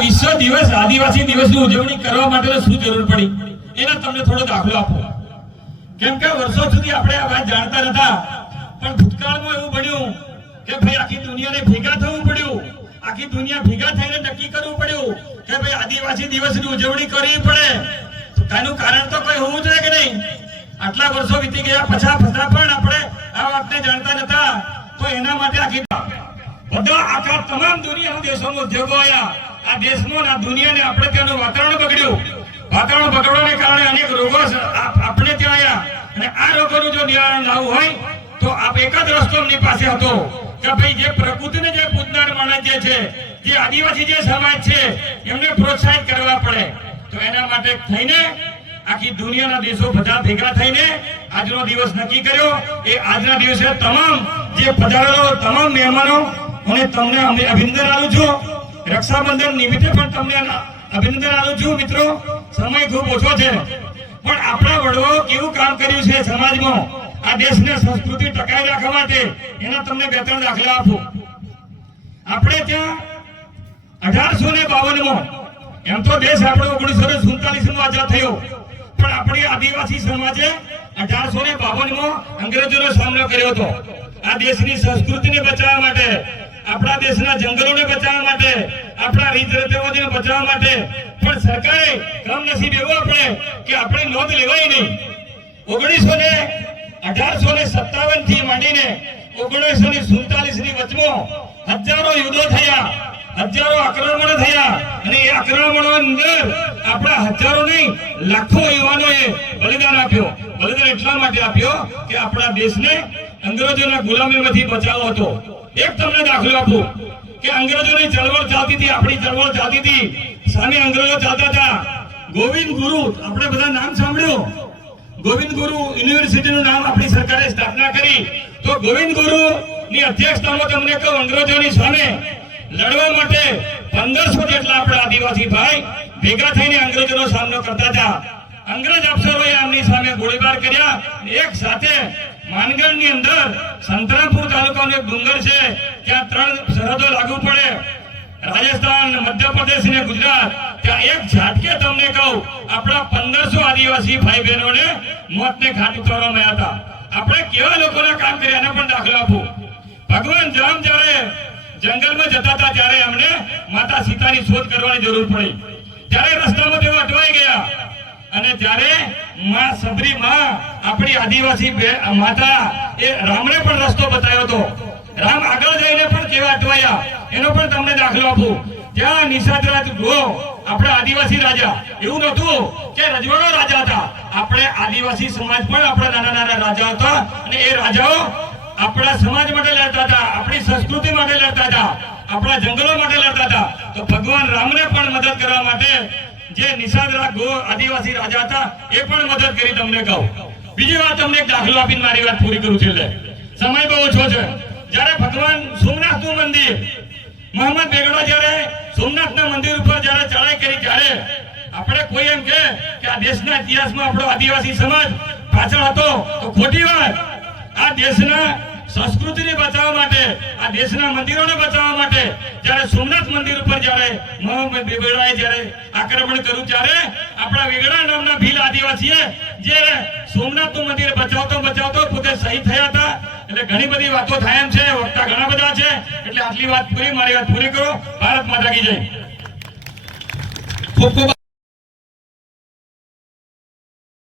વિશ્વ દિવસ, આદિવાસી દિવસની ઉજવણી કરવા માટે શું જરૂર પડી? એના તમને થોડો દાખલો આપો. કેમ કે વર્ષો સુધી આપણે આ વાત જાણતા નતા, પણ ભૂતકાળમાં એવું બન્યું કે ભાઈ આખી દુનિયાને ભેગા થવું પડ્યું. આખી દુનિયા ભેગા થઈને નક્કી કરવું પડ્યું કે ભાઈ આદિવાસી દિવસની ઉજવણી કરવી પડે. તેનું કારણ તો કોઈ હોવું જોઈએ કે નહીં? આટલા વર્ષો વીતી ગયા, પછા પછા પણ આપણે આ વાતને જાણતા નતા. તો એના માટે આખી બધા આખા તમામ દુનિયાના દેશોમાં ઉદ્યોગો આવ્યા. આ દેશનું આ દુનિયાને આપણે ત્યાંનું વાતાવરણ બગડ્યું. વાતાવરણ બગડવાને કારણે અનેક રોગો આપણે ત્યાં આવ્યા અને આ રોગોનું જો નિવારણ લાવવું હોય, તો આપ એક જ રસ્તો એમની પાસે હતો. કે ભાઈ જે પ્રકૃતિને જે પૂજનાર માણસ જે છે, જે આદિવાસી જે સમાજ છે, એમને પ્રોત્સાહિત કરવા પડે. તો એના માટે થઈને આખી દુનિયાના દેશો બધા ભેગા થઈને આજનો દિવસ નક્કી કર્યો. એ આજના દિવસે તમામ જે પધારેલો, તમામ મહેમાનો અને તમને અભિનંદન આપું છું. રક્ષાબંધન નિમિત્તે પણ તમને અભિનંદન આપું છું, મિત્રો. સમય ખૂબ ઓછો છે. પણ આપણા વડવાઓ કેવું કામ કર્યું છે સમાજમાં? આ દેશને સંસ્કૃતિ ટકાવી રાખવા માટે એના તમને બે ત્રણ દાખલા આપું. આપણે ત્યાં અઢારસો ને બાવનમાં, એમ તો દેશ આપણો ઓગણીસો ને સુડતાલીસમાં આઝાદ થયો. પણ આપણી આદિવાસી સમાજે અઢારસો ને બાવનમાં અંગ્રેજોનો સામનો કર્યો હતો. આ દેશની સંસ્કૃતિને બચાવવા માટે આપણા દેશના જંગલોને બચાવવા માટે, આપણા રીત રસમોને બચાવવા માટે. પણ સરકારે કમનસીબ એવું આપણે કે આપણે નોંધ લેવાય નહીં. ઓગણીસો ને અઢારસો ને સત્તાવનથી માંડીને ઓગણીસો ને સુડતાલીસની વચમાં હજારો યુદ્ધો થયા, હજારો આક્રમણો થયા. અને એ આક્રમણો અંદર આપણા હજારો નહીં, લાખો યુવાનોએ બલિદાન આપ્યો. બલિદાન એટલા માટે આપ્યો કે આપણા દેશને અંગ્રેજોના ગુલામીમાંથી બચાવો હતો. એક તમને દાખલો આપું કે અંગ્રેજોની ચળવળ ચાલતી હતી, આપણી ચળવળ ચાલતી હતી. સામે અંગ્રેજો ચાલતા હતા. ગોવિંદ ગુરુ, આપણે બધા નામ સાંભળ્યું? ગોવિંદ ગુરુ યુનિવર્સિટીનું નામ આપણી સરકારે સ્થાપના કરી. તો ગોવિંદ ગુરુ ની અધ્યક્ષતામાં તમને કહું, અંગ્રેજોની સામે લડવા માટે પંદરસો જેટલા આપણા આદિવાસી ભાઈ ભેગા થઈને અંગ્રેજોનો સામનો કરતા હતા. અંગ્રેજ અફસરોએ આમની સામે ગોળીબાર કર્યા. એક સાથે માનગઢની અંદર સંતરામપુર તાલુકાનો એક ડુંગર છે, ત્યાં ત્રણ સરહદો લાગુ પડે. રાજસ્થાન, મધ્યપ્રદેશ અને ગુજરાત. ત્યાં એક ઝાટકે તમને કહું, આપણા પંદરસો આદિવાસી ભાઈ બહેનોને મોતને ઘાટ ઉતારવામાં આવ્યા હતા. આપણે કેવા લોકોના કામ કર્યા એને પણ દાખલો આપું. ભગવાન રામ જ્યારે જંગલમાં જતા હતા ત્યારે એમને માતા સીતાની શોધ કરવાની જરૂર પડી. ત્યારે રસ્તામાં તેઓ અટવાઈ ગયા. અને ત્યારે માં સબરી માં આપણી આદિવાસી માતા એ રામને પણ રસ્તો બતાવ્યો હતો. રામ આગળ જઈને પણ કેવા અટવાયા, એનો પણ તમને દાખલો આપું. ત્યાં નિષાદરાજ ગો, આપણા આદિવાસી રાજા, એવું નહોતું કે રજવાડો રાજા હતા. આપણે આદિવાસી સમાજ પણ આપણા નાના નાના રાજા હતા અને એ રાજાઓ આપણા સમાજ માટે લડતા હતા, આપણી સંસ્કૃતિ માટે લડતા હતા, આપણા જંગલો માટે લડતા હતા. તો ભગવાન રામને પણ મદદ કરવા માટે જે નિષાદ રા- ગો આદિવાસી રાજા હતા, એ પણ મદદ કરી તમને કહું. બીજી વાત તમને એક દાખલો આપીને મારી વાત પૂરી કરું છું સમય બહુ ઓછો છે. જ્યારે ભગવાન સોમનાથનું મંદિર, મોહમ્મદ બેગડો જ્યારે સોમનાથના મંદિર ઉપર જ્યારે ચડાઈ કરી, ત્યારે આપણે કોઈ એમ કે આ દેશના ઇતિહાસમાં આપણો આદિવાસી સમાજ પાછળ હતો, તો ખોટી વાત. આ દેશના સંસ્કૃતિને બચાવવા માટે, આ દેશના મંદિરોને બચાવવા માટે જ્યારે સોમનાથ મંદિર ઉપર જ્યારે મોહમ્મદ બેગડાએ જ્યારે આક્રમણ કર્યું, ત્યારે આપણા વેગડા નામના ભીલ આદિવાસીએ જે સોમનાથનું મંદિર બચાવતો બચાવતો પોતે શહીદ થયા હતા. એટલે ઘણી બધી વાતો થાય એમ છે, વક્તા ઘણા બધા છે. એટલે આટલી વાત પૂરી, મારી વાત પૂરી કરો. ભારત માતા કી જય. ખૂબ ખૂબ